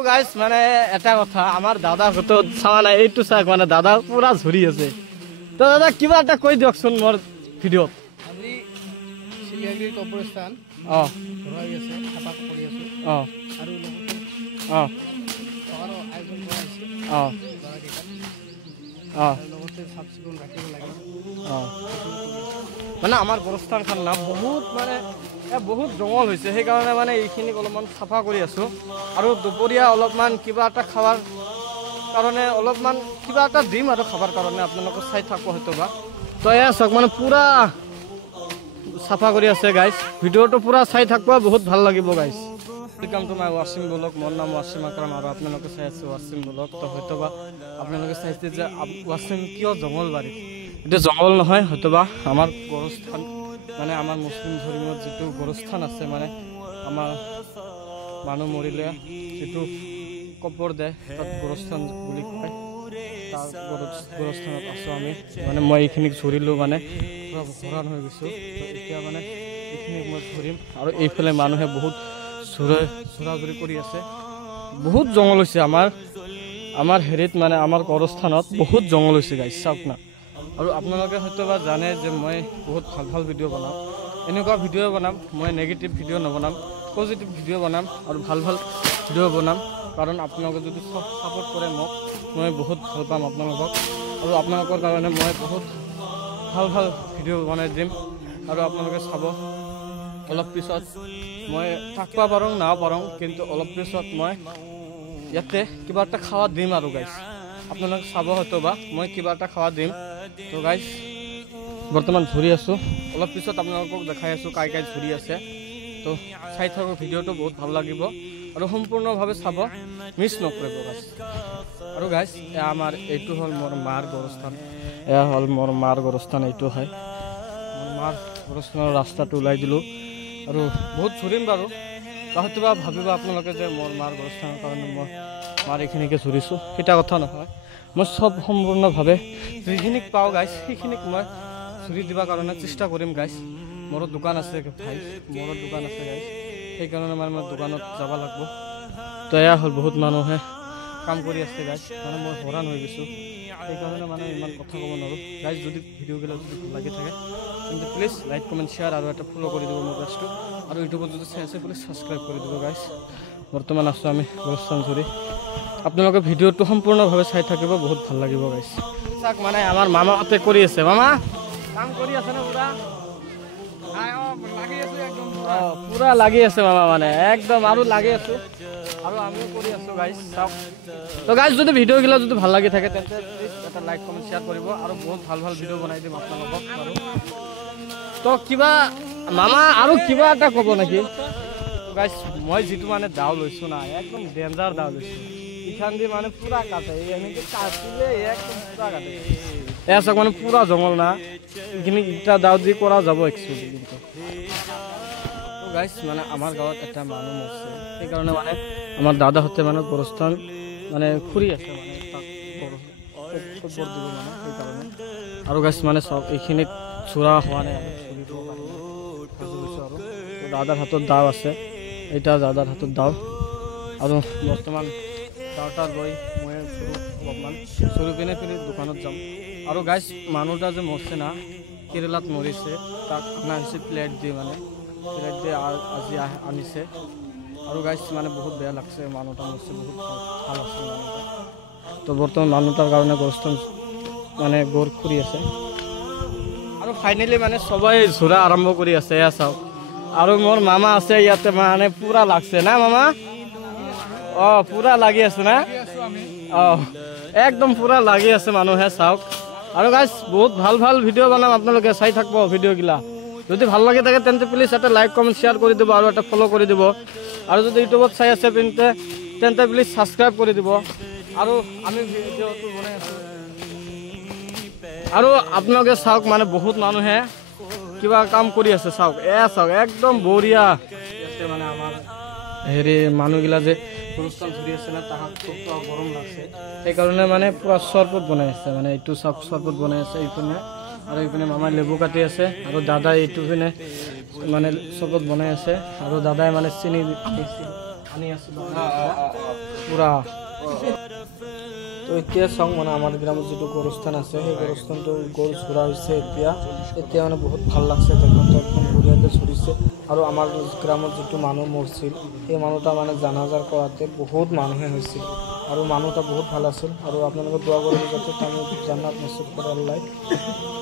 আৰু গাইজ মানে এটা কথা আমাৰ দাদা হয়তো চাৱা নাই এইটো চাওক মানে দাদা পুৰা ঝৰি আছে তো দাদা কিবা এটা কৈ দিয়কচোন মোৰ ভিডিঅ'ত আজি শিলিগুৰি কবৰস্থান ঘূৰাই আছে চাফা কৰি আছো আৰু লগতে আৰু আয়োজন কৰা হৈছে লগতে চাফ চিকুণ ৰাখিব লাগে মানে আমাৰ গোৰস্থানখন না বহুত মানে বহুত জংঘল হৈছে সেইকাৰণে মানে এইখিনিক অলপমান চাফা কৰি আছোঁ আৰু দুপৰীয়া অলপমান কিবা এটা খাৱাৰ কাৰণে অলপমান কিবা এটা দিম আৰু খাবৰ কাৰণে আপোনালোকে চাই থাকব হয়তো বা তো এয়া চাওক মানে পুৰা চাফা কৰি আছে গাইজ ভিডিঅ'টো পুৰা চাই থাকব বহুত ভাল লাগিব guys welcome to my Wasim blog মোৰ নাম ওয়াসিম আকৰাম আৰু আপোনালোকে চাই আছে ওয়াসিম ব্লগ তো হয়তো বা আপোনালোকে চাইছে যে ওয়াসিম কিয় জংঘলবাৰীত এটা জংঘল নহয় হয়তো বা আমাৰ গোৰস্থান মানে আমাৰ মুছলিম ধৰ্মীয় যেটো গোৰস্থান আছে মানে আমাৰ মানুহ মৰিলে যেটো কবৰ দে তাত গোৰস্থান বুলি কয় তাৰ গোৰস্থানত আছোঁ আমি মানে মই এইখিনিক ঝৰিলোঁ মানে পুৰা ভৰাণ হৈ গৈছোঁ এতিয়া মানে এইখিনিক মই ঝৰিম আৰু এইফালে মানুহে বহুত চুৰাচুৰি কৰি আছে বহুত জংঘল হৈছে আমাৰ হেৰিত মানে আমাৰ গোৰস্থানত বহুত জংঘল হৈছে গাইজ চাওক না আৰু আপোনালোকে হয়তো বা জানে যে মই বহুত ভাল ভাল ভিডিঅ' বনাওঁ এনেকুৱা ভিডিঅ' বনাম মই নেগেটিভ ভিডিঅ' নবনাম পজিটিভ ভিডিঅ' বনাম আৰু ভাল ভাল ভিডিঅ' বনাম কাৰণ আপোনালোকে যদি ছাপোৰ্ট কৰে মোক মই বহুত ভাল পাম আপোনালোকক আৰু আপোনালোকৰ কাৰণে মই বহুত ভাল ভাল ভিডিঅ' বনাই দিম আৰু আপোনালোকে চাব অলপ পিছত মই থাকিব পাৰোঁ নাও পাৰোঁ কিন্তু অলপ পিছত মই ইয়াতে কিবা এটা খাৱা দিম আৰু গাইজ আপোনালোকে চাব হয়তো বা মই কিবা এটা খাৱা দিম তো গাইজ বৰ্তমান ঝৰি আছোঁ অলপ পিছত আপোনালোকক দেখাই আছোঁ কাই ঝৰি আছে তো চাই থাকক ভিডিঅ'টো বহুত ভাল লাগিব আৰু সম্পূৰ্ণভাৱে চাব মিছ নকৰিব গাইজ আৰু গাইজ আমাৰ এইটো হ'ল মোৰ মাৰ গোৰস্থান এয়া হ'ল মোৰ মাৰ গোৰস্থান এইটো হয় মোৰ মাৰ গোৰস্থানৰ ৰাস্তাটো ওলাই দিলোঁ আৰু বহুত ঝৰিম বাৰু হয়তো বা ভাবিব আপোনালোকে যে মোৰ মাৰ গোৰস্থানৰ কাৰণে মই মাৰ এইখিনিকে ঝৰিছোঁ সেইটা কথা নহয় মই চব সম্পূৰ্ণভাৱে যিখিনিক পাওঁ গাইজ সেইখিনিক মই ঝৰি দিবৰ কাৰণে চেষ্টা কৰিম গাইজ মোৰো দোকান আছে ভাই মোৰো দোকান আছে গাইজ সেইকাৰণে মানে মই দোকানত যাব লাগিব তো এয়া হ'ল বহুত মানুহে কাম কৰি আছে গাইজ মানে মই হৰাণ হৈ গৈছোঁ সেইকাৰণে মানে ইমান কথা ক'ব নোৱাৰোঁ গাইজ যদি ভিডিঅ'বিলাক যদি ভাল লাগি থাকে তেন্তে প্লিজ লাইক কমেণ্ট শ্বেয়াৰ আৰু এটা ফ'ল' কৰি দিব মোৰ পেজটো আৰু ইউটিউবত যদি চাই আছে প্লিজ ছাবস্ক্ৰাইব কৰি দিব গাইজ বৰ্তমান আছোঁ আমি গোৰস্থান ঝৰি আপোনালোকে ভিডিঅ'টো সম্পূৰ্ণভাৱে চাই থাকিব বহুত ভাল লাগিব গাইজ চাওক মানে আমাৰ মামাহঁতে কৰি আছে মামা কাম কৰি আছে নে পুৰা লাগি আছে মামা মানে একদম আৰু লাগি আছোঁ আৰু আমিও কৰি আছোঁ গাইজ চাওক তো গাইজ যদি ভিডিঅ'গিলা যদি ভাল লাগি থাকে তেন্তে প্লিজ এটা লাইক কমেণ্ট শ্বেয়াৰ কৰিব আৰু বহুত ভাল ভাল ভিডিঅ' বনাই দিম আপোনালোকক বাৰু তো কিবা মামা আৰু কিবা এটা ক'ব নেকি গাইজ মই যিটো মানে দাও লৈছোঁ না একদম ডেঞ্জাৰ দাও লৈছোঁ ইখান দি মানে পুৰা কাটে এনেকৈ কাটিলে একদম পুৰা কাটে এয়া চাওক মানে পুৰা জংঘল না এইখিনি ইটা দাও দি কৰা যাব একচুৱেলি কিন্তু গাইজ মানে আমাৰ গাঁৱত এটা মানুহ মৰিছে সেইকাৰণে মানে আমাৰ দাদাহঁতে মানে গোৰস্থান মানে ফুৰি আছে মানে তাক খবৰ দিব মানে সেইকাৰণে আৰু গাইজ মানে চব এইখিনিত চোৰা হোৱা নাই আৰু দাদাৰ হাতত দাও আছে এইটা দাদাৰ হাতত দাও আৰু বৰ্তমান দাওটা লৈ মই অলপমান চৰি পিনে দোকানত যাম আৰু গাইজ মানুহটা যে মৰিছে না কেৰেলাত মৰিছে তাক অনা হৈছে প্লেট দি মানে প্লেট দি আজি আনিছে আৰু গাইজ মানে বহুত বেয়া লাগছে মানুহটা মৰিছে বহুত ভাল আছে মানুহটা তো বৰ্তমান মানুহটাৰ কাৰণে গোৰস্থান মানে গৌৰ ফুৰি আছে আৰু ফাইনেলি মানে সবাই ঝৰা আৰম্ভ কৰি আছে এয়া চাওক আৰু মোৰ মামা আছে ইয়াতে মানে পুৰা লাগছে না মামা পুৰা লাগি আছে না একদম পুৰা লাগি আছে মানুহে চাওক আৰু গাইজ বহুত ভাল ভাল ভিডিঅ' বনাম আপোনালোকে চাই থাকিব ভিডিঅ'গিলা যদি ভাল লাগি থাকে তেন্তে প্লিজ এটা লাইক কমেণ্ট শ্বেয়াৰ কৰি দিব আৰু এটা ফ'ল' কৰি দিব আৰু যদি ইউটিউবত চাই আছে তেন্তে প্লিজ ছাবস্ক্ৰাইব কৰি দিব আৰু আমি ভিডিঅ'টো বনাই আছোঁ আৰু আপোনালোকে চাওক মানে বহুত মানুহে কিবা কাম কৰি আছে চাওক চাওক একদম বঢ়িয়া মানে আমাৰ হেৰি মানুহগিলা যে গোৰস্থান ঝৰি আছে না তাহাক খুব গৰম লাগছে সেইকাৰণে মানে পুৰা চৰবত বনাই আছে মানে এইটো চাওক চৰবত বনাই আছে এইপিনে আৰু এইপিনে মামাই লেবু কাটি আছে আৰু দাদাই এইটো পিনে মানে চৰবত বনাই আছে আৰু দাদাই মানে চেনি আনি আছে পুৰা তো এতিয়া চাওক মানে আমাৰ গ্ৰামত যিটো গৰুস্থান আছে সেই গৰুস্থানটো গৰু চোৰা হৈছে এতিয়া মানে বহুত ভাল লাগছে তেখেতে একদম বঢ়িয়াকৈ চৰিছে আৰু আমাৰ গ্ৰামত যিটো মানুহ মৰিছিল সেই মানুহটা মানে জানাজাৰ কৰাতে বহুত মানুহে হৈছিল আৰু মানুহটা বহুত ভাল আছিল আৰু আপোনালোকে দোৱা কৰিব যাতে আমি জান্নাত নসিব কৰে আল্লাহ